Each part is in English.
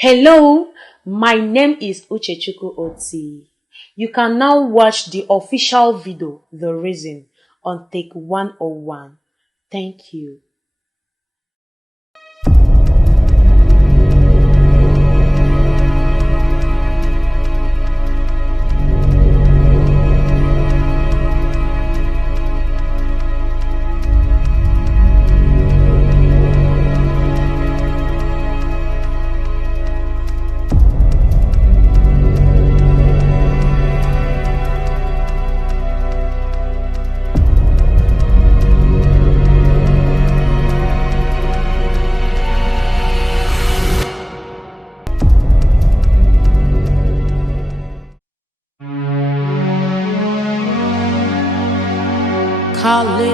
Hello, my name is Uchechukwu Otti. You can now watch the official video, The Reason, on Take 101. Thank you.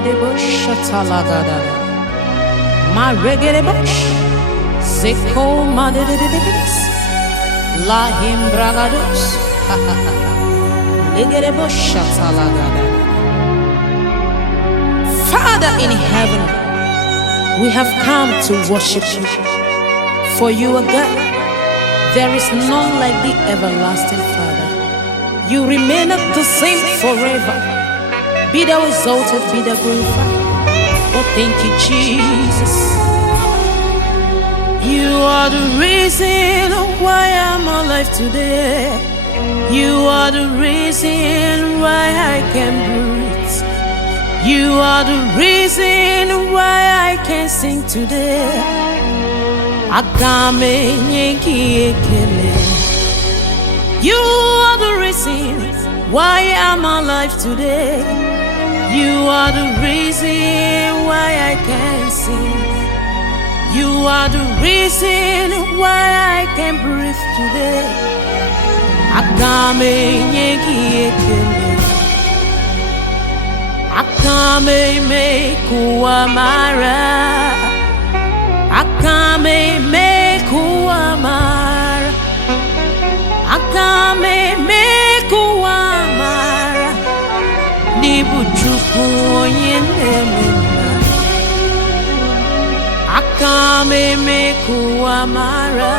Bush, Talagada, my reggae bush, Seko Madidis, La Himbragados, Legere bush, Talagada. Father in heaven, we have come to worship you, for you are God. There is none like the everlasting Father. You remain the same forever. Be thou exalted, be thou glorified. Oh, thank you, Jesus. You are the reason why I'm alive today. You are the reason why I can breathe. You are the reason why I can sing today. You are the reason why I'm alive today. You are the reason why I can sing. You are the reason why I can breathe today. Akame me kuamara. Akame me kuamara. Akame me kuamara. Uchechukwu Otti. Akame me kuamara.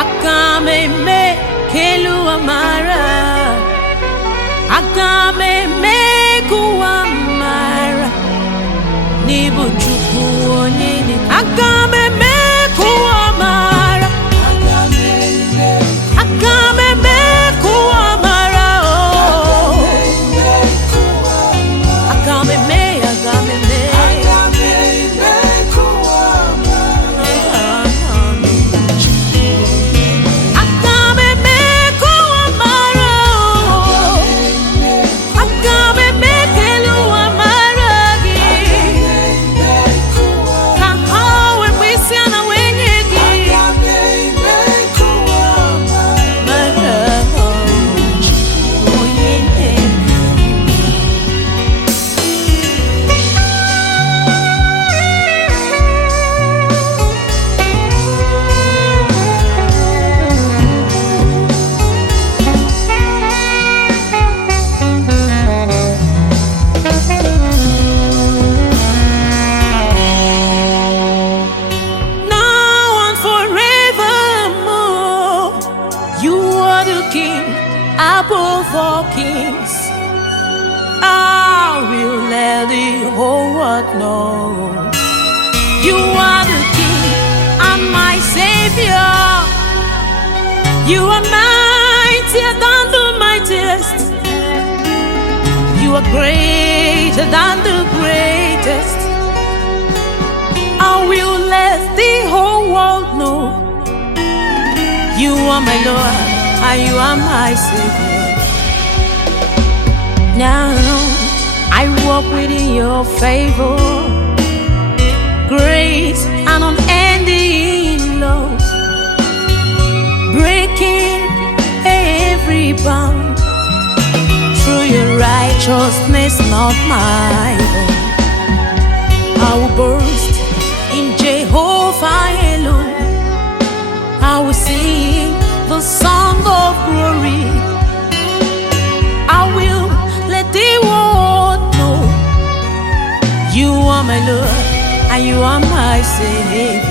Akame me kelu amara. Akame me kuamara. Uchechukwu Otti. Akame me kuamara. Akame me kuamara. Above all kings, I will let the whole world know you are the King and my Savior. You are mightier than the mightiest. You are greater than the greatest. I will let the whole world know you are my Lord. You are my Savior. Now I walk within your favor, grace and unending love, breaking every bound through your righteousness, not my own. I will burst in Jehovah alone. I will sing the song of glory. I will let the world know you are my Lord and you are my Savior.